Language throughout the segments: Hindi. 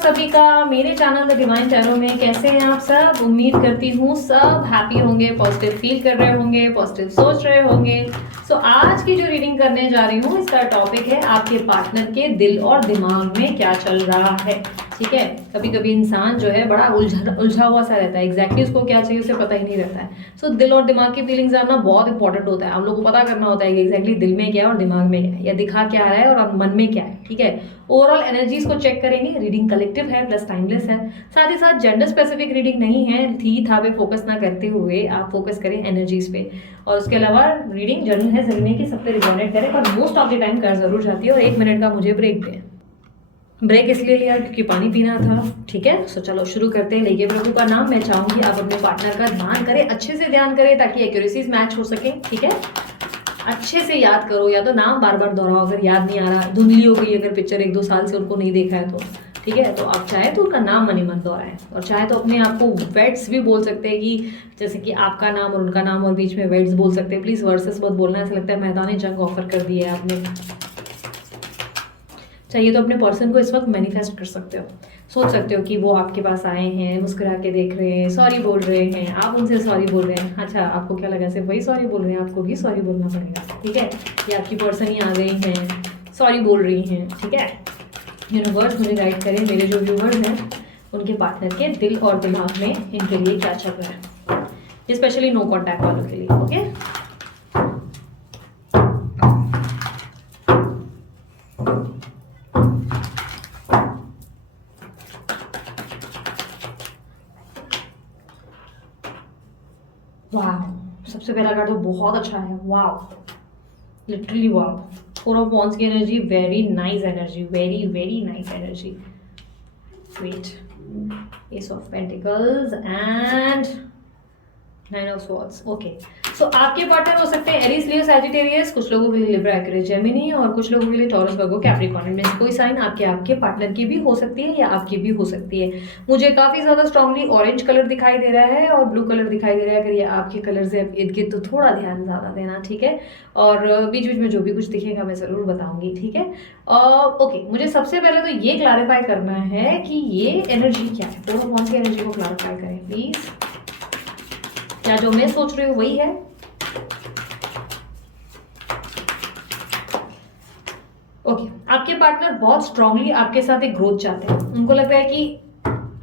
सभी का मेरे चैनल द डिवाइन टैरो में। कैसे हैं आप सब? उम्मीद करती हूँ सब हैप्पी होंगे, पॉजिटिव फील कर रहे होंगे, पॉजिटिव सोच रहे होंगे। सो आज की जो रीडिंग करने जा रही हूँ इसका टॉपिक है आपके पार्टनर के दिल और दिमाग में क्या चल रहा है। ठीक है, कभी कभी इंसान जो है बड़ा उलझा हुआ सा रहता है, एग्जैक्टली उसको क्या चाहिए उसे पता ही नहीं रहता है। सो दिल और दिमाग की फीलिंग्स जानना बहुत इंपॉर्टेंट होता है। हम लोग को पता करना होता है कि एग्जैक्टली दिल में क्या है और दिमाग में क्या है, या दिखा क्या रहा है और मन में क्या है। ठीक है, ओवरऑल एनर्जीज को चेक करेंगे। रीडिंग कलेक्टिव है प्लस टाइमलेस है, साथ ही साथ जेंडर स्पेसिफिक रीडिंग नहीं है। थी था पे फोकस ना करते हुए आप फोकस करें एनर्जीज पे। और उसके अलावा रीडिंग जरूर है, जरूरी नहीं कि सब पे रिजोनेट करे, पर मोस्ट ऑफ द टाइम कर जरूर जाती है। और 1 मिनट का मुझे ब्रेक दें। ब्रेक इसलिए लिया क्योंकि पानी पीना था। ठीक है, सो चलो शुरू करते हैं। लेके प्रभु का नाम। मैं चाहूंगी आप अपने पार्टनर का ध्यान करें, अच्छे से ध्यान करें ताकि एक्यूरेसीज मैच हो सके। ठीक है, अच्छे से याद करो, या तो नाम बार बार दोहराओ अगर याद नहीं आ रहा, धुंधली हो गई अगर पिक्चर 1-2 साल से उनको नहीं देखा है तो। ठीक है, तो आप चाहे तो उनका नाम मन ही मन दोहराएं, और चाहे तो अपने आप को वर्ड्स भी बोल सकते हैं कि जैसे कि आपका नाम और उनका नाम और बीच में वर्ड्स बोल सकते हैं। प्लीज वर्सेस मत बोलना, ऐसा लगता है मैदानी जंग ऑफर कर दी है आपने। चाहिए तो अपने पर्सन को इस वक्त मैनिफेस्ट कर सकते हो। सोच सकते हो कि वो आपके पास आए हैं, मुस्कुरा के देख रहे हैं, सॉरी बोल रहे हैं, आप उनसे सॉरी बोल रहे हैं। अच्छा, आपको क्या लगा सिर्फ वही सॉरी बोल रहे हैं? आपको भी सॉरी बोलना पड़ेगा। ठीक है, ये आपकी पर्सन ही आ गई हैं, सॉरी बोल रही हैं। ठीक है, यूनिवर्स मुझे गाइड करें, मेरे जो व्यूवर्स हैं उनके पार्टनर के दिल और दिमाग में इनके लिए क्या चल रहा है, स्पेशली नो कॉन्टैक्ट वालों के लिए। ओके, वाह, सबसे पहला कार्ड तो बहुत अच्छा है। वाह, लिटरली वाह। 4 ऑफ वॉन्ड्स की energy, very nice energy, very very nice energy. Wait, ace of pentacles and 9 of swords. Okay, so आपके पार्टनर हो सकते हैं एरीज, लियो, सैजिटेरियस, कुछ लोगों के लिए लिब्रा, एक्वेरियस, जेमिनी, और कुछ लोगों के लिए टॉरस, वर्गो, कैप्रिकॉर्न। इनमें से कोई साइन आपके पार्टनर की भी हो सकती है या आपकी भी हो सकती है। मुझे काफी ज्यादा स्ट्रांगली ऑरेंज कलर दिखाई दे रहा है और ब्लू कलर दिखाई दे रहा है। अगर ये आपके कलर से इर्द गिर्द तो थोड़ा ध्यान ज्यादा देना। ठीक है, और बीच बीच में जो भी कुछ दिखेगा मैं जरूर बताऊंगी। ठीक है, ओके, मुझे सबसे पहले तो ये क्लैरिफाई करना है कि ये एनर्जी क्या है। 4 ऑफ वॉन्ड्स की एनर्जी को क्लैरिफाई करें प्लीज। क्या जो मैं सोच रही हूँ वही है? ओके, आपके पार्टनर बहुत स्ट्रांगली आपके साथ एक ग्रोथ चाहते हैं। उनको लग रहा है कि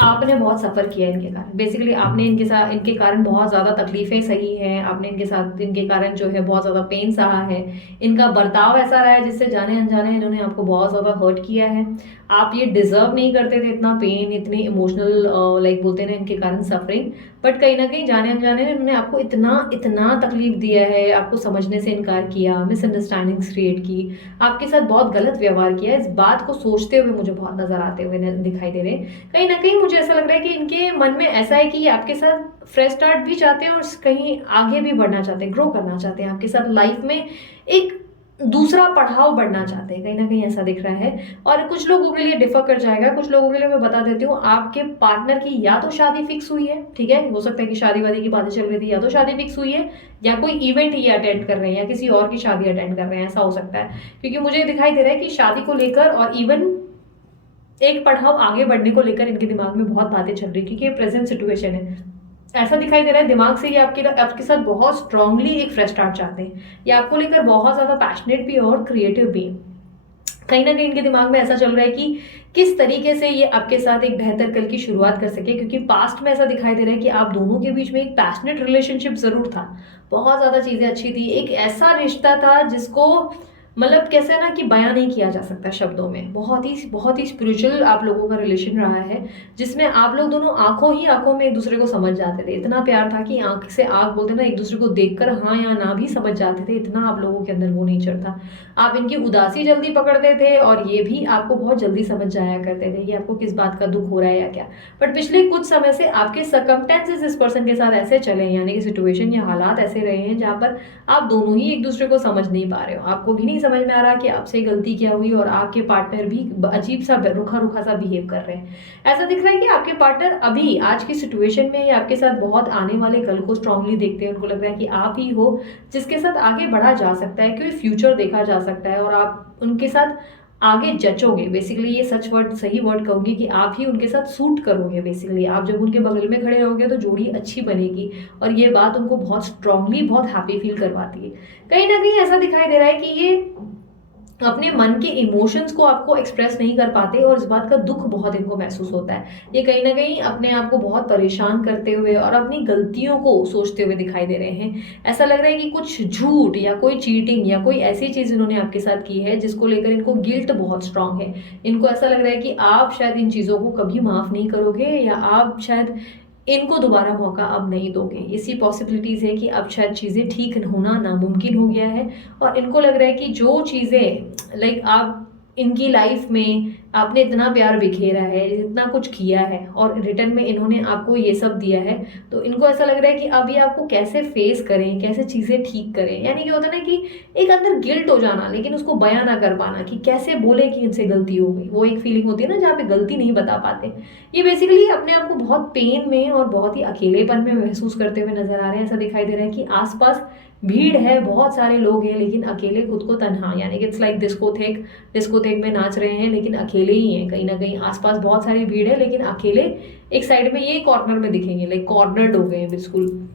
आपने बहुत सफर किया है इनके कारण। बेसिकली आपने इनके कारण बहुत ज्यादा तकलीफें सही हैं। आपने इनके कारण जो है बहुत ज्यादा पेन सहा है। इनका बर्ताव ऐसा रहा है जिससे जाने अनजाने इन्होंने आपको बहुत ज्यादा हर्ट किया है। आप ये डिजर्व नहीं करते थे, इतना पेन, इतनी इमोशनल लाइक बोलते हैं इनके कारण सफरिंग। बट कहीं ना कहीं जाने अनजाने इन्होंने आपको इतना इतना तकलीफ दिया है, आपको समझने से इनकार किया, मिसअंडरस्टैंडिंग्स क्रिएट की, आपके साथ बहुत गलत व्यवहार किया। इस बात को सोचते हुए मुझे बहुत नजर आते हुए दिखाई दे रहे हैं। कहीं ना कहीं मुझे ऐसा लग रहा है कि इनके मन में ऐसा है कि ये आपके साथ फ्रेश स्टार्ट भी चाहते हैं और कहीं आगे भी बढ़ना चाहते हैं, ग्रो करना चाहते हैं आपके साथ, लाइफ में एक दूसरा पड़ाव बढ़ना चाहते हैं। कहीं ना कहीं ऐसा दिख रहा है। और कुछ लोगों के लिए डिफर कर जाएगा, कुछ लोगों के लिए मैं बता देती हूँ, आपके पार्टनर की या तो शादी फिक्स हुई है। ठीक है, हो सकता है कि शादी वादी की बातें चल रही थी, या तो शादी फिक्स हुई है, या कोई इवेंट ये अटेंड कर रहे हैं, या किसी और की शादी अटेंड कर रहे हैं, ऐसा हो सकता है। क्योंकि मुझे दिखाई दे रहा है कि शादी को लेकर और इवन एक पड़ाव आगे बढ़ने को लेकर इनके दिमाग में बहुत बातें चल रही, क्योंकि ये प्रेजेंट सिचुएशन है। ऐसा दिखाई दे रहा है दिमाग से ये आपके साथ बहुत स्ट्रांगली एक फ्रेश स्टार्ट चाहते हैं। ये आपको लेकर बहुत ज्यादा पैशनेट भी और क्रिएटिव भी। कहीं ना कहीं इनके दिमाग में ऐसा चल रहा है कि किस तरीके से ये आपके साथ एक बेहतर कल की शुरुआत कर सके। क्योंकि पास्ट में ऐसा दिखाई दे रहा है कि आप दोनों के बीच में एक पैशनेट रिलेशनशिप जरूर था, बहुत ज्यादा चीजें अच्छी थी, एक ऐसा रिश्ता था जिसको मतलब कैसे है ना कि बयां नहीं किया जा सकता शब्दों में। बहुत ही स्पिरिचुअल आप लोगों का रिलेशन रहा है, जिसमें आप लोग दोनों आंखों में एक दूसरे को समझ जाते थे। इतना प्यार था कि आंख से आंख बोलते ना, एक दूसरे को देखकर हाँ या ना भी समझ जाते थे। इतना आप लोगों के अंदर वो नेचर था। आप इनकी उदासी जल्दी पकड़ते थे और ये भी आपको बहुत जल्दी समझ जाया करते थे कि आपको किस बात का दुख हो रहा है या क्या। बट पिछले कुछ समय से आपके सर्कमस्टेंसेस इस पर्सन के साथ ऐसे चले हैं, यानी कि सिचुएशन या हालात ऐसे रहे हैं जहां पर आप दोनों ही एक दूसरे को समझ नहीं पा रहे हो। आपको भी नहीं समझ में आ रहा कि आपसे गलती क्या हुई, और आपके पार्टनर भी अजीब सा रुखा रुखा सा बिहेव कर रहे हैं। ऐसा दिख रहा है कि आपके पार्टनर अभी आज की सिचुएशन में आपके साथ बहुत आने वाले कल को स्ट्रांगली देखते हैं। उनको लग रहा है कि आप ही हो जिसके साथ आगे बढ़ा जा सकता है, क्योंकि फ्यूचर देखा जा सकता है, और आप उनके साथ आगे जचोगे। बेसिकली ये सच वर्ड, सही वर्ड कहूंगी कि आप ही उनके साथ सूट करोगे। बेसिकली आप जब उनके बगल में खड़े रहोगे तो जोड़ी अच्छी बनेगी, और ये बात उनको बहुत स्ट्रांगली बहुत हैप्पी फील करवाती है। कहीं ना कहीं ऐसा दिखाई दे रहा है कि ये अपने मन के इमोशंस को आपको एक्सप्रेस नहीं कर पाते, और इस बात का दुख बहुत इनको महसूस होता है। ये कहीं ना कहीं अपने आप को बहुत परेशान करते हुए और अपनी गलतियों को सोचते हुए दिखाई दे रहे हैं। ऐसा लग रहा है कि कुछ झूठ या कोई चीटिंग या कोई ऐसी चीज इन्होंने आपके साथ की है जिसको लेकर इनको गिल्ट बहुत स्ट्रांग है। इनको ऐसा लग रहा है कि आप शायद इन चीजों को कभी माफ नहीं करोगे, या आप शायद इनको दोबारा मौका अब नहीं दोगे। इसी पॉसिबिलिटीज है कि अब शायद चीज़ें ठीक होना नामुमकिन हो गया है, और इनको लग रहा है कि जो चीज़ें लाइक आप इनकी लाइफ में आपने इतना प्यार बिखेरा है, इतना कुछ किया है, और रिटर्न में इन्होंने आपको ये सब दिया है, तो इनको ऐसा लग रहा है कि अब ये आपको कैसे फेस करें, कैसे चीज़ें ठीक करें। यानी कि होता है ना कि एक अंदर गिल्ट हो जाना, लेकिन उसको बयां ना कर पाना कि कैसे बोले कि इनसे गलती हो गई। वो एक फीलिंग होती है ना जहाँ पे गलती नहीं बता पाते। ये बेसिकली अपने आप को बहुत पेन में और बहुत ही अकेलेपन में महसूस करते हुए नजर आ रहे हैं। ऐसा दिखाई दे रहा है कि आसपास भीड़ है, बहुत सारे लोग हैं, लेकिन अकेले खुद को तन्हा, यानी कि इट्स लाइक डिस्कोथेक, डिस्कोथेक में नाच रहे हैं लेकिन अकेले ही हैं। कहीं ना कहीं आसपास बहुत सारी भीड़ है लेकिन अकेले एक साइड में ये कॉर्नर में दिखेंगे, लाइक कॉर्नर्ड हो गए हैं बिल्कुल।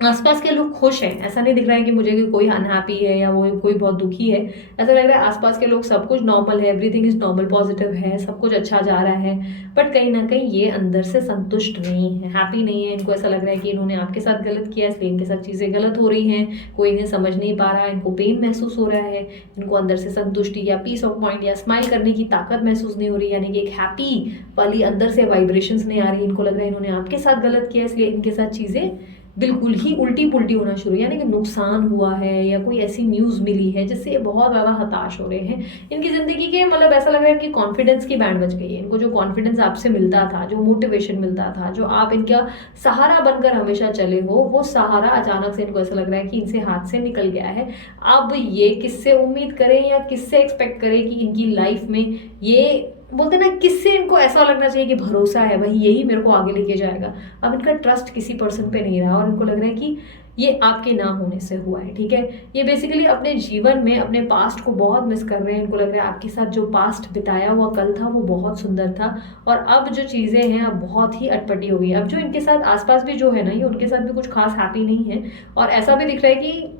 आसपास के लोग खुश हैं, ऐसा नहीं दिख रहा है कि मुझे कि कोई अनहैप्पी है या वो कोई बहुत दुखी है। ऐसा लग रहा है आसपास के लोग सब कुछ नॉर्मल है, एवरीथिंग इज नॉर्मल, पॉजिटिव है, सब कुछ अच्छा जा रहा है। बट कहीं ना कहीं ये अंदर से संतुष्ट नहीं है, हैप्पी नहीं है। इनको ऐसा लग रहा है कि इन्होंने आपके साथ गलत किया, इसलिए इनके साथ चीज़ें गलत हो रही हैं, कोई इन्हें समझ नहीं पा रहा, इनको पेन महसूस हो रहा है। इनको अंदर से संतुष्टि या पीस ऑफ माइंड या स्माइल करने की ताकत महसूस नहीं हो रही, यानी कि एक हैप्पी वाली अंदर से वाइब्रेशंस नहीं आ रही। इनको लग रहा है इन्होंने आपके साथ गलत किया, इसलिए इनके साथ चीज़ें बिल्कुल ही उल्टी पुल्टी होना शुरू, यानी कि नुकसान हुआ है या कोई ऐसी न्यूज़ मिली है जिससे ये बहुत ज़्यादा हताश हो रहे हैं। इनकी ज़िंदगी के मतलब ऐसा लग रहा है कि कॉन्फिडेंस की बैंड बज गई है। इनको जो कॉन्फिडेंस आपसे मिलता था, जो मोटिवेशन मिलता था, जो आप इनका सहारा बनकर हमेशा चले हो, वो सहारा अचानक से इनको ऐसा लग रहा है कि इनसे हाथ से निकल गया है। अब ये किससे उम्मीद करें या किससे एक्सपेक्ट करें कि इनकी लाइफ में ये बोलते ना, किससे इनको ऐसा लगना चाहिए कि भरोसा है भाई यही मेरे को आगे लेके जाएगा। अब इनका ट्रस्ट किसी पर्सन पे नहीं रहा, और इनको लग रहा है कि ये आपके ना होने से हुआ है। ठीक है, ये बेसिकली अपने जीवन में अपने पास्ट को बहुत मिस कर रहे हैं। इनको लग रहा है आपके साथ जो पास्ट बिताया हुआ कल था वो बहुत सुंदर था, और अब जो चीज़ें हैं अब बहुत ही अटपटी हो गई। अब जो इनके साथ आसपास भी जो है ना, ये उनके साथ भी कुछ खास हैप्पी नहीं है, और ऐसा भी दिख रहा है कि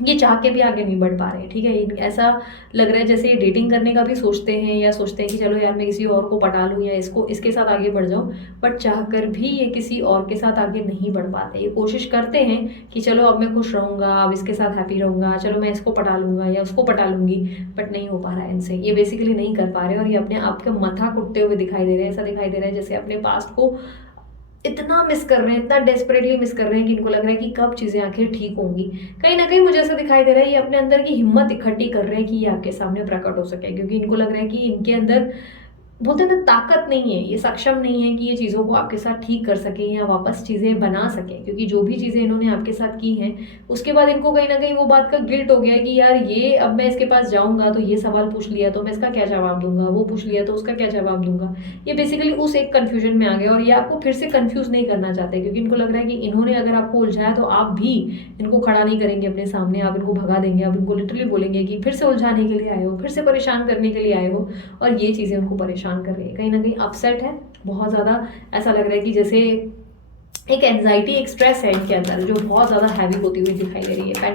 ये चाह के भी आगे नहीं बढ़ पा रहे हैं। ठीक है, ऐसा लग रहा है जैसे ये डेटिंग करने का भी सोचते हैं, या सोचते हैं कि चलो यार मैं किसी और को पटा लूँ या इसको इसके साथ आगे बढ़ जाऊँ, बट चाह कर भी ये किसी और के साथ आगे नहीं बढ़ पाते। ये कोशिश करते हैं कि चलो अब मैं खुश रहूँगा, अब इसके साथ हैप्पी रहूँगा, चलो मैं इसको पटा लूँगा या उसको पटा लूँगी, बट नहीं हो पा रहा है इनसे। ये बेसिकली नहीं कर पा रहे, और ये अपने आप का मथा कुटते हुए दिखाई दे रहे हैं। ऐसा दिखाई दे रहा है जैसे अपने पास्ट को इतना मिस कर रहे हैं, इतना डेस्परेटली मिस कर रहे हैं कि इनको लग रहा है कि कब चीज़ें आखिर ठीक होंगी। कहीं ना कहीं मुझे ऐसा दिखाई दे रहा है ये अपने अंदर की हिम्मत इकट्ठी कर रहे हैं कि ये आपके सामने प्रकट हो सके, क्योंकि इनको लग रहा है कि इनके अंदर बोलते हैं ना ताकत नहीं है, ये सक्षम नहीं है कि ये चीज़ों को आपके साथ ठीक कर सके या वापस चीज़ें बना सके। क्योंकि जो भी चीज़ें इन्होंने आपके साथ की हैं उसके बाद इनको कहीं ना कहीं वो बात का गिल्ट हो गया है कि यार ये अब मैं इसके पास जाऊंगा तो ये सवाल पूछ लिया तो मैं इसका क्या जवाब दूंगा, वो पूछ लिया तो उसका क्या जवाब दूंगा। ये बेसिकली उस एक कन्फ्यूजन में आ गया, और ये आपको फिर से कन्फ्यूज नहीं करना चाहते, क्योंकि इनको लग रहा है कि इन्होंने अगर आपको उलझाया तो आप भी इनको खड़ा नहीं करेंगे अपने सामने, आप इनको भगा देंगे, आप इनको लिटरली बोलेंगे कि फिर से उलझाने के लिए आए हो, फिर से परेशान करने के लिए आए हो। और ये चीज़ें उनको परेशान कर रही है, कहीं ना कहीं अपसेट है बहुत ज़्यादा। ऐसा लग रहा है कि जैसे एक एंजाइटी, एक स्ट्रेस है इनके अंदर जो बहुत ज़्यादा हैवी होती हुई दिखाई दे रही है।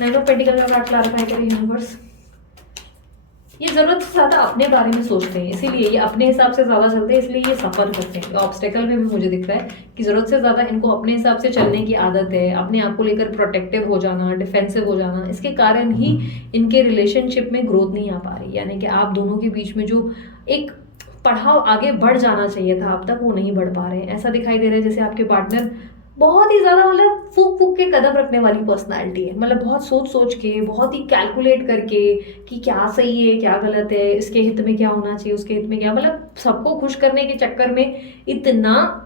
नाइन ऑफ पेंटिकल का कार्ड क्लैरिफाई करें यूनिवर्स। ये ज़रूरत से ज़्यादा अपने बारे में सोचते हैं, इसीलिए ये अपने हिसाब से ज़्यादा चलते हैं, इसलिए ये सफ़र करते हैं। ऑब्स्टेकल में भी मुझे दिख रहा है कि ज़रूरत से ज़्यादा इनको अपने हिसाब से चलने की आदत है, अपने आप को लेकर प्रोटेक्टिव हो जाना, डिफेंसिव हो जाना। इसके कारण ही इनके रिलेशनशिप में ग्रोथ नहीं आ पा रही, यानी कि आप दोनों के बीच में जो एक पढ़ाव आगे बढ़ जाना चाहिए था अब तक वो नहीं बढ़ पा रहे हैं। ऐसा दिखाई दे रहा है जैसे आपके पार्टनर बहुत ही ज़्यादा मतलब फूक फूक के कदम रखने वाली पर्सनालिटी है, मतलब बहुत सोच सोच के, बहुत ही कैलकुलेट करके कि क्या सही है क्या गलत है, इसके हित में क्या होना चाहिए, उसके हित में क्या, मतलब सबको खुश करने के चक्कर में इतना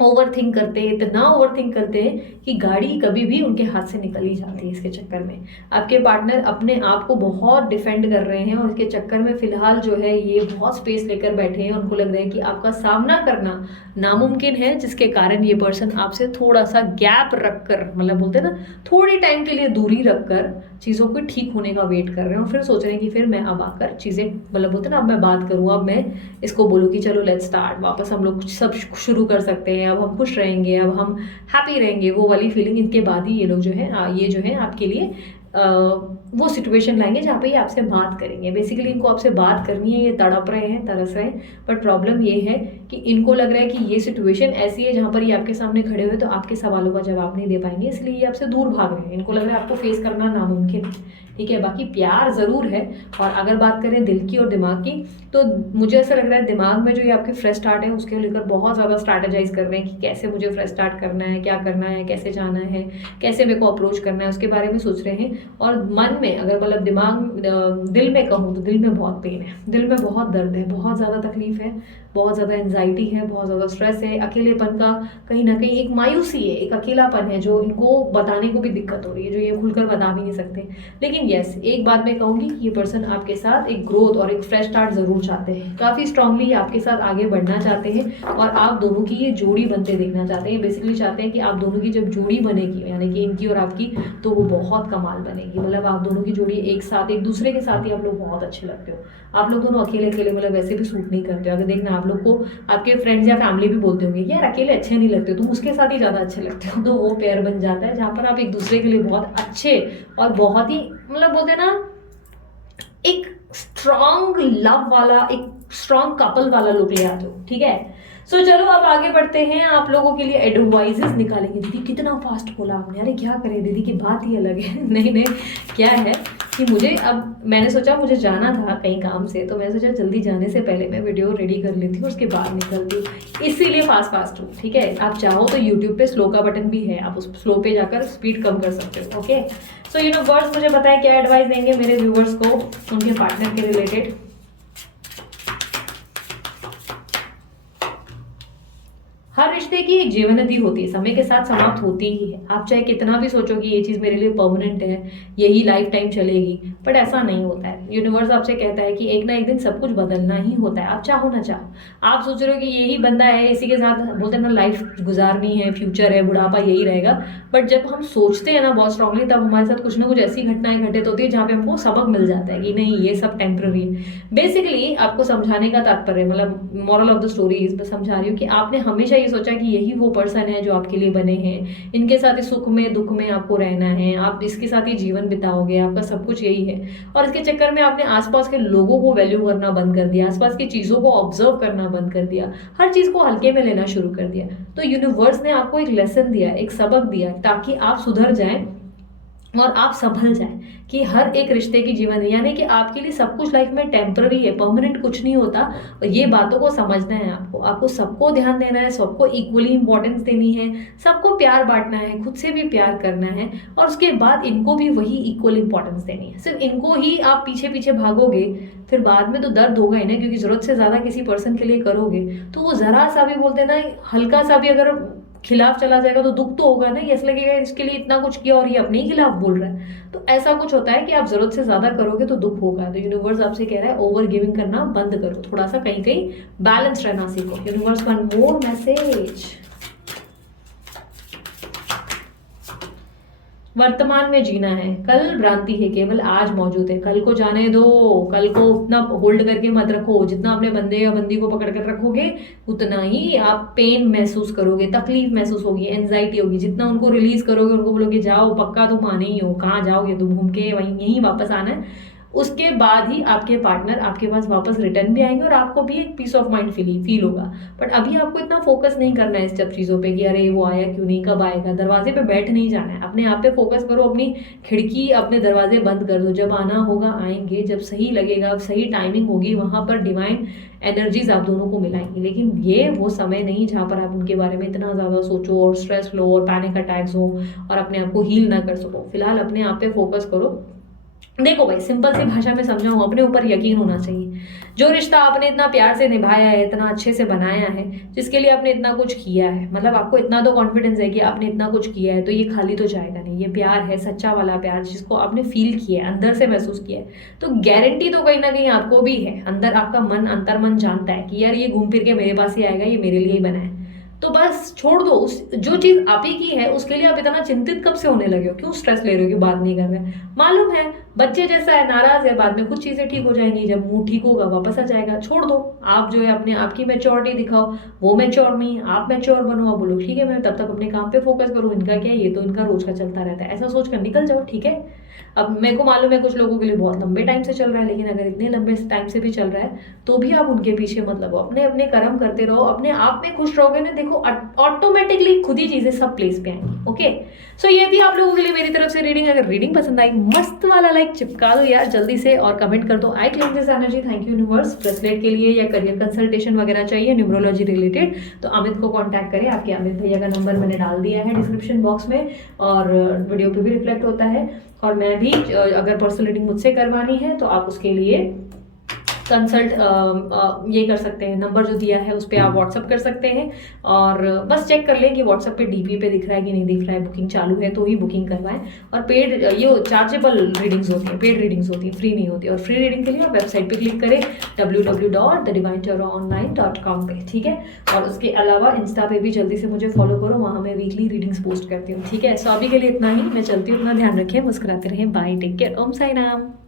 ओवर थिंक करते हैं, इतना ओवर थिंक करते हैं कि गाड़ी कभी भी उनके हाथ से निकल ही जाती है इसके चक्कर में। आपके पार्टनर अपने आप को बहुत डिफेंड कर रहे हैं और इसके चक्कर में फिलहाल जो है ये बहुत स्पेस लेकर बैठे हैं। उनको लग रहा है कि आपका सामना करना नामुमकिन है, जिसके कारण ये पर्सन आपसे थोड़ा सा गैप रखकर, मतलब बोलते हैं ना, थोड़ी टाइम के लिए दूरी रखकर चीज़ों को ठीक होने का वेट कर रहे हैं और फिर सोच रहे हैं कि फिर मैं अब आकर चीज़ें, मतलब बोलते हैं ना, अब मैं बात करूँ, अब मैं इसको बोलूँ कि चलो लेट्स स्टार्ट, वापस हम लोग सब शुरू कर सकते हैं, अब हम खुश रहेंगे, अब हम हैप्पी रहेंगे, वो वाली फीलिंग इनके बाद ही ये लोग जो है ये जो है आपके लिए वो सिचुएशन लाएंगे जहाँ पे ये आपसे बात करेंगे। बेसिकली इनको आपसे बात करनी है, ये तड़प रहे हैं, तरस रहे हैं, बट प्रॉब्लम ये है कि इनको लग रहा है कि ये सिचुएशन ऐसी है जहाँ पर ये आपके सामने खड़े हुए तो आपके सवालों का जवाब नहीं दे पाएंगे, इसलिए ये आपसे दूर भाग रहे हैं। इनको लग रहा है आपको फेस करना नामुमकिन है, ठीक है। बाकी प्यार ज़रूर है। और अगर बात करें दिल की और दिमाग की, तो मुझे ऐसा लग रहा है दिमाग में जो ये आपके फ्रेश स्टार्ट है उसके लेकर बहुत ज़्यादा स्ट्रैटेजाइज कर रहे हैं कि कैसे मुझे फ्रेश स्टार्ट करना है, क्या करना है, कैसे जाना है, कैसे मेरे को अप्रोच करना है, उसके बारे में सोच रहे हैं। और मन में अगर मतलब दिल में कहूँ तो दिल में बहुत पेन है, दिल में बहुत दर्द है, बहुत ज़्यादा तकलीफ है, बहुत ज़्यादा एंजाइटी है, बहुत ज़्यादा स्ट्रेस है, अकेलेपन का कहीं ना कहीं एक मायूसी है, एक अकेलापन है जो इनको बताने को भी दिक्कत हो रही है, जो ये खुलकर बता भी नहीं सकते। लेकिन यस, एक बात मैं कहूँगी कि ये पर्सन आपके साथ एक ग्रोथ और एक फ्रेश स्टार्ट ज़रूर चाहते हैं, काफ़ी स्ट्रांगली आपके साथ आगे बढ़ना चाहते हैं और आप दोनों की ये जोड़ी बनते देखना चाहते हैं। बेसिकली चाहते हैं कि आप दोनों की जब जोड़ी बनेगी, यानी कि इनकी और आपकी, तो वो बहुत कमाल बनेगी। मतलब आप दोनों की जोड़ी एक साथ, एक दूसरे के साथ ही आप लोग बहुत अच्छे लगते हो। आप लोग दोनों अकेले अकेले मतलब वैसे भी सूट नहीं करते हो। अगर देखना, आप लोग को आपके फ्रेंड्स या फैमिली भी बोलते होंगे यार अकेले अच्छे नहीं लगते, तुम उसके साथ ही ज़्यादा अच्छे लगते हो। तो वो पेयर बन जाता है जहाँ पर आप एक दूसरे के लिए बहुत अच्छे और बहुत ही, मतलब बोलते हैं ना, एक स्ट्रॉन्ग लव वाला, एक स्ट्रॉन्ग कपल वाला लुक ले आते हो, ठीक है। सो चलो अब आगे बढ़ते हैं, आप लोगों के लिए एडवाइजेस निकालेंगे। दीदी कितना फास्ट बोला आपने, अरे क्या करें दीदी की बात ही अलग है। नहीं नहीं, क्या है कि मुझे, अब मैंने सोचा मुझे जाना था कहीं काम से, तो मैंने सोचा जल्दी जाने से पहले मैं वीडियो रेडी कर लेती हूँ, उसके बाद निकलती हूँ, इसीलिए फास्ट हूँ, ठीक है। आप चाहो तो यूट्यूब पे स्लो का बटन भी है, आप उस स्लो पे जाकर स्पीड कम कर सकते हो, ओके। सो यूनिवर्स मुझे बताएं क्या एडवाइस देंगे मेरे व्यूवर्स को उनके पार्टनर के रिलेटेड। हर रिश्ते की एक जीवन नदी होती है, समय के साथ समाप्त होती ही है। आप चाहे कितना भी सोचो कि ये चीज़ मेरे लिए परमानेंट है, यही लाइफ टाइम चलेगी, बट ऐसा नहीं होता है। यूनिवर्स आपसे कहता है कि एक ना एक दिन सब कुछ बदलना ही होता है, आप चाहो ना चाहो। आप सोच रहे हो कि यही बंदा है, इसी के साथ बोलते हैं ना लाइफ गुजारनी है, फ्यूचर है, बुढ़ापा यही रहेगा, बट जब हम सोचते हैं ना बहुत स्ट्रांगली, तब हमारे साथ कुछ ना कुछ ऐसी घटनाएं घटित होती है जहाँ पे हमको सबक मिल जाता है कि नहीं ये सब टेम्पररी है। बेसिकली आपको समझाने का तात्पर्य, मतलब मॉरल ऑफ द स्टोरी इस पर समझा रही हूँ कि आपने हमेशा ये सोचा कि यही वो पर्सन है जो आपके लिए बने हैं, इनके साथ ही सुख में दुख में आपको रहना है, आप इसके साथ ही जीवन बिताओगे, आपका सब कुछ यही है। और इसके चक्कर में आपने आसपास के लोगों को वैल्यू करना बंद कर दिया, आसपास की चीज़ों को ऑब्जर्व करना बंद कर दिया, हर चीज़ को हल्के में लेना शुरू कर दिया। तो यूनिवर्स ने आपको एक लेसन दिया, एक सबक दिया, ताकि आप सुधर जाएं और आप संभल जाएं कि हर एक रिश्ते की जीवन, यानी कि आपके लिए सब कुछ लाइफ में टेम्पररी है, परमानेंट कुछ नहीं होता। और ये बातों को समझना है आपको, आपको सबको ध्यान देना है, सबको इक्वली इंपॉर्टेंस देनी है, सबको प्यार बांटना है, खुद से भी प्यार करना है, और उसके बाद इनको भी वही इक्वल इंपॉर्टेंस देनी है। सिर्फ इनको ही आप पीछे पीछे भागोगे, फिर बाद में तो दर्द होगा ही ना, क्योंकि जरूरत से ज़्यादा किसी पर्सन के लिए करोगे तो वो ज़रा सा भी, बोलते ना, हल्का सा भी अगर खिलाफ चला जाएगा तो दुख तो होगा ना, ऐसा लगेगा इसके लिए इतना कुछ किया और ये अपने ही खिलाफ बोल रहा है। तो ऐसा कुछ होता है कि आप जरूरत से ज्यादा करोगे तो दुख होगा। तो यूनिवर्स आपसे कह रहा है ओवर गिविंग करना बंद करो, थोड़ा सा कहीं कहीं बैलेंस रहना सीखो। Universe one more message. वर्तमान में जीना है, कल भ्रांति है, केवल आज मौजूद है। कल को जाने दो, कल को उतना होल्ड करके मत रखो, जितना अपने बंदे या बंदी को पकड़ कर रखोगे उतना ही आप पेन महसूस करोगे, तकलीफ महसूस होगी, एंजाइटी होगी। जितना उनको रिलीज करोगे, उनको बोलोगे जाओ पक्का तुम आने ही हो, कहाँ जाओगे तुम, घूम के वहीं यहीं वापस आना है, उसके बाद ही आपके पार्टनर आपके पास वापस रिटर्न भी आएंगे और आपको भी एक पीस ऑफ माइंड फील होगा। बट अभी आपको इतना फोकस नहीं करना है इस सब चीज़ों पे कि अरे वो आया क्यों नहीं, कब आएगा, दरवाजे पे बैठ नहीं जाना है, अपने आप पे फोकस करो, अपनी खिड़की अपने दरवाजे बंद कर दो, जब आना होगा आएंगे, जब सही लगेगा, सही टाइमिंग होगी, वहाँ पर डिवाइन एनर्जीज आप दोनों को मिलाएंगी। लेकिन ये वो समय नहीं जहाँ पर आप उनके बारे में इतना ज़्यादा सोचो और स्ट्रेस लो और पैनिक अटैक्स हो और अपने आप को हील ना कर सको। फिलहाल अपने आप पे फोकस करो, देखो भाई, सिंपल सी भाषा में समझाऊं, अपने ऊपर यकीन होना चाहिए। जो रिश्ता आपने इतना प्यार से निभाया है, इतना अच्छे से बनाया है, जिसके लिए आपने इतना कुछ किया है, मतलब आपको इतना तो कॉन्फिडेंस है कि आपने इतना कुछ किया है, तो ये खाली तो जाएगा नहीं। ये प्यार है, सच्चा वाला प्यार, जिसको आपने फील किया है, अंदर से महसूस किया है, तो गारंटी तो कहीं ना कहीं आपको भी है। अंदर आपका मन, अंतर मन जानता है कि यार ये घूम फिर के मेरे पास ही आएगा, ये मेरे लिए ही बना है। तो बस छोड़ दो उस, जो चीज आप ही की है उसके लिए आप इतना चिंतित कब से होने लगे हो? क्यों स्ट्रेस ले रहे हो कि बात नहीं कर रहे? मालूम है बच्चे जैसा है, नाराज है, बाद में कुछ चीजें ठीक हो जाएंगी, जब मूड ठीक होगा वापस आ जाएगा। छोड़ दो। आप जो है अपने आप की मैच्योरिटी दिखाओ, वो मैच्योर नहीं, आप मैच्योर बनो। आप बोलो ठीक है, मैं तब तक अपने काम पे फोकस करूँ, इनका क्या है, ये तो इनका रोज का चलता रहता है, ऐसा सोच कर निकल जाओ। ठीक है, अब मेरे को मालूम है कुछ लोगों के लिए बहुत लंबे टाइम से चल रहा है, लेकिन अगर इतने लंबे टाइम से भी चल रहा है तो भी आप उनके पीछे मत लगो, अपने अपने कर्म करते रहो, अपने आप में खुश रहोगे ना, देखो ऑटोमेटिकली खुद ही चीजें सब प्लेस पे आएंगी। ओके, सो ये थी आप लोगों के लिए मेरी तरफ से रीडिंग। अगर रीडिंग पसंद आई, मस्त वाला लाइक चिपका दो यार जल्दी से, और कमेंट कर दो I claim this energy, thank you universe. Bracelet के लिए या करियर कंसल्टेशन वगैरह चाहिए, न्यूमरोलॉजी रिलेटेड, तो अमित को कांटेक्ट करें। आपके अमित भैया का नंबर मैंने डाल दिया है डिस्क्रिप्शन बॉक्स में, और वीडियो पे भी रिफ्लेक्ट होता है। और मैं भी, अगर पर्सनल रीडिंग मुझसे करवानी है तो आप उसके लिए कंसल्ट ये कर सकते हैं, नंबर जो दिया है उस पर आप व्हाट्सअप कर सकते हैं, और बस चेक कर लें कि व्हाट्सअप पे डीपी पे दिख रहा है कि नहीं दिख रहा है, बुकिंग चालू है तो ही बुकिंग करवाएं। और पेड, ये चार्जेबल रीडिंग्स होती हैं, पेड रीडिंग्स होती हैं, फ्री नहीं होती। और फ्री रीडिंग के लिए आप वेबसाइट पे क्लिक करें www.thedivinetarot.online.com पे, ठीक है। और उसके अलावा इंस्टा पे भी जल्दी से मुझे फॉलो करो, वहाँ मैं वीकली रीडिंग्स पोस्ट करती हूँ, ठीक है। सो अभी के लिए इतना ही, मैं चलती हूँ, अपना ध्यान रखें, मुस्कुराते रहें, बाय, टेक केयर, ओम साई राम।